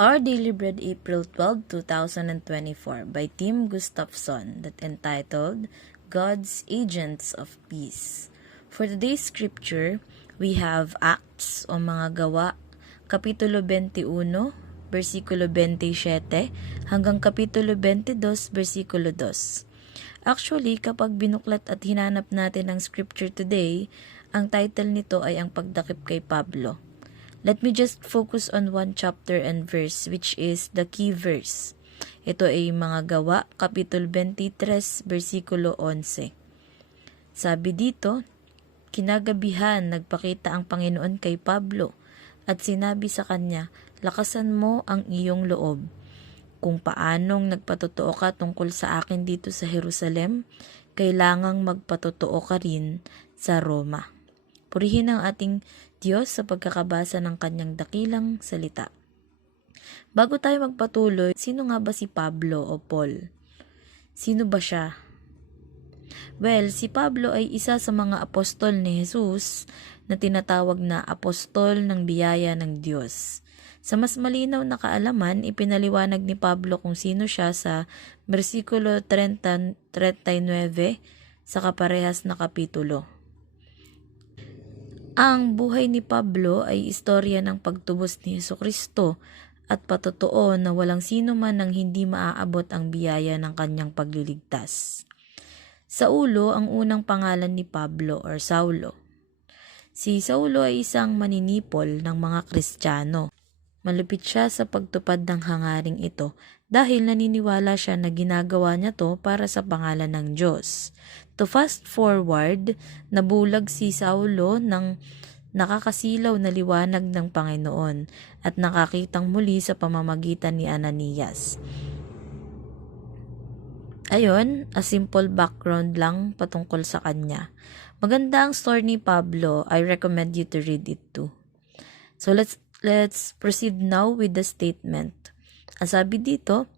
Our Daily Bread, April 12, 2024 by Tim Gustafson, that entitled God's Agents of Peace. For today's scripture, we have Acts o mga gawa, Kapitulo 21, versikulo 27, hanggang Kapitulo 22, versikulo 2. Actually, kapag binuklat at hinanap natin ang scripture today, ang title nito ay ang pagdakip kay Pablo. Let me just focus on one chapter and verse, which is the key verse. Ito ay mga gawa, Kapitulo 23, versikulo 11. Sabi dito, kinagabihan nagpakita ang Panginoon kay Pablo at sinabi sa kanya, lakasan mo ang iyong loob. Kung paanong nagpatotoo ka tungkol sa akin dito sa Jerusalem, kailangang magpatotoo ka rin sa Roma. Purihin ang ating Diyos sa pagkakabasa ng kanyang dakilang salita. Bago tayo magpatuloy, sino nga ba si Pablo o Paul? Sino ba siya? Well, si Pablo ay isa sa mga apostol ni Jesus na tinatawag na apostol ng biyaya ng Diyos. Sa mas malinaw na kaalaman, ipinaliwanag ni Pablo kung sino siya sa versikulo 39 sa kaparehas na kapitulo. Ang buhay ni Pablo ay istorya ng pagtubos ni Jesucristo at patotoo na walang sino man ang hindi maaabot ang biyaya ng kanyang pagliligtas. Saulo ang unang pangalan ni Pablo or Saulo. Si Saulo ay isang maninipol ng mga Kristiyano. Malupit siya sa pagtupad ng hangaring ito dahil naniniwala siya na ginagawa niya to para sa pangalan ng Diyos. To fast forward, nabulag si Saulo ng nakakasilaw na liwanag ng Panginoon at nakakitang muli sa pamamagitan ni Ananias. Ayon, a simple background lang patungkol sa kanya. Maganda ang story ni Pablo. I recommend you to read it too. So let's proceed now with the statement. Ang sabi dito,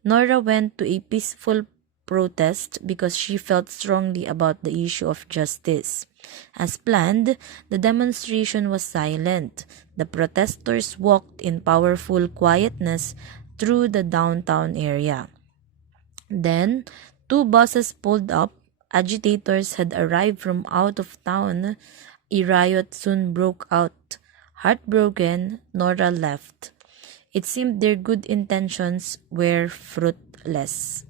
Nora went to a peaceful protest because she felt strongly about the issue of justice. As planned, the demonstration was silent. The protesters walked in powerful quietness through the downtown area. Then, two buses pulled up. Agitators had arrived from out of town. A riot soon broke out. Heartbroken, Nora left. It seemed their good intentions were fruitless.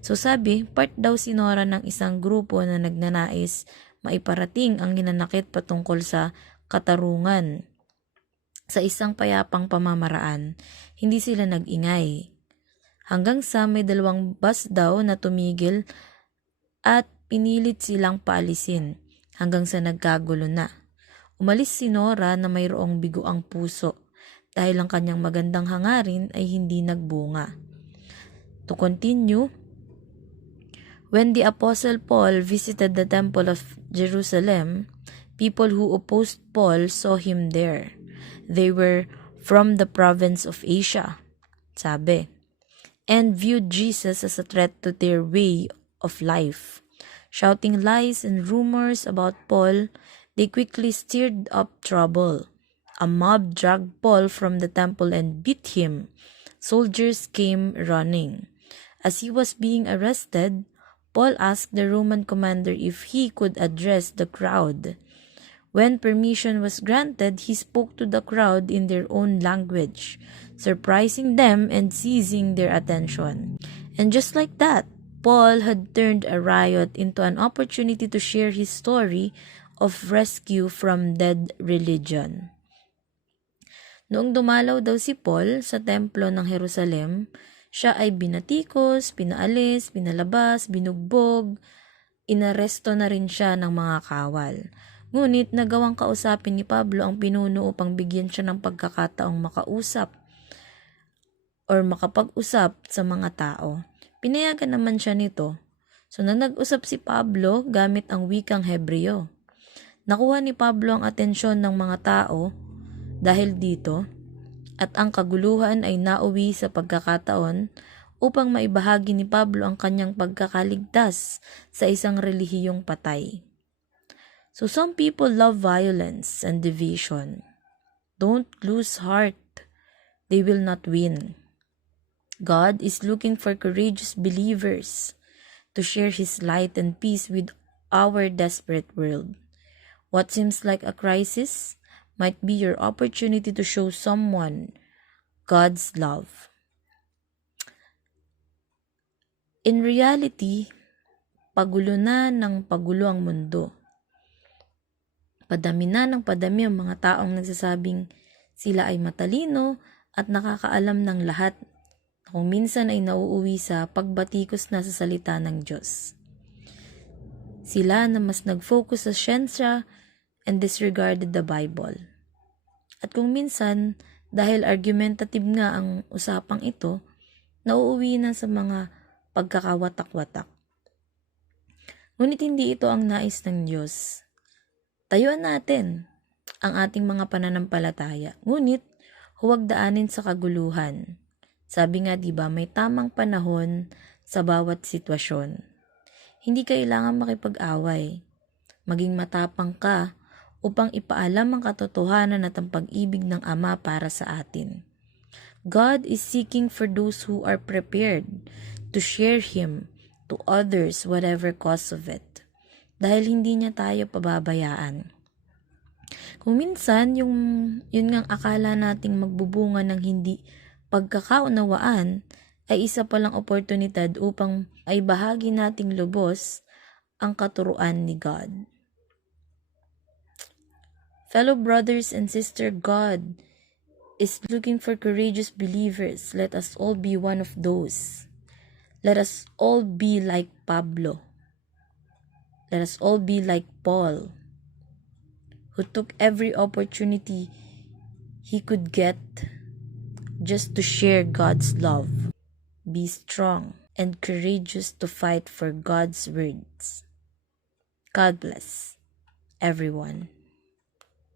So sabi, part daw si Nora ng isang grupo na nagnanais maiparating ang hinanakit patungkol sa katarungan. Sa isang payapang pamamaraan, hindi sila nag-ingay. Hanggang sa may dalawang bus daw na tumigil at pinilit silang paalisin hanggang sa nagkagulo na. Umalis si Nora na mayroong biguang puso dahil ang kanyang magandang hangarin ay hindi nagbunga. To continue, when the Apostle Paul visited the Temple of Jerusalem, people who opposed Paul saw him there. They were from the province of Asia, sabi, and viewed Jesus as a threat to their way of life. Shouting lies and rumors about Paul, they quickly stirred up trouble. A mob dragged Paul from the temple and beat him. Soldiers came running. As he was being arrested, Paul asked the Roman commander if he could address the crowd. When permission was granted, he spoke to the crowd in their own language, surprising them and seizing their attention. And just like that, Paul had turned a riot into an opportunity to share his story of rescue from dead religion. Noong dumalaw daw si Paul sa templo ng Jerusalem, siya ay binatikos, pinaalis, pinalabas, binugbog, inaresto na rin siya ng mga kawal. Ngunit nagawang kausapin ni Pablo ang pinuno upang bigyan siya ng pagkakataong makausap or makapag-usap sa mga tao. Pinayagan naman siya nito. So nang nag-usap si Pablo gamit ang wikang Hebreo. Nakuha ni Pablo ang atensyon ng mga tao dahil dito at ang kaguluhan ay nauwi sa pagkakataon upang maibahagi ni Pablo ang kanyang pagkakaligtas sa isang relihiyong patay. So some people love violence and division. Don't lose heart. they will not win. God is looking for courageous believers to share His light and peace with our desperate world. What seems like a crisis might be your opportunity to show someone God's love. In reality, pagulo na ng pagulo ang mundo. Padami na ng padami ang mga taong nagsasabing sila ay matalino at nakakaalam ng lahat, kung minsan ay nauuwi sa pagbatikos na sa salita ng Diyos. Sila na mas nag-focus sa siyensya and disregarded the Bible. At kung minsan, dahil argumentative nga ang usapang ito, nauuwi na sa mga pagkakawatak-watak. Ngunit hindi ito ang nais ng Diyos. Tayuan natin ang ating mga pananampalataya, ngunit huwag daanin sa kaguluhan. Sabi nga diba, may tamang panahon sa bawat sitwasyon. Hindi kailangan makipag-away. Maging matapang ka upang ipaalam ang katotohanan at ang pag-ibig ng Ama para sa atin. God is seeking for those who are prepared to share Him to others whatever cost of it. Dahil hindi niya tayo pababayaan. Kung minsan, yun ngang akala nating magbubunga ng hindi pagkakaunawaan ay isa palang oportunidad upang ay bahagi nating lubos ang katuruan ni God. Fellow brothers and sisters, God is looking for courageous believers. Let us all be one of those. Let us all be like Pablo. Let us all be like Paul, who took every opportunity he could get just to share God's love. Be strong and courageous to fight for God's words. God bless everyone.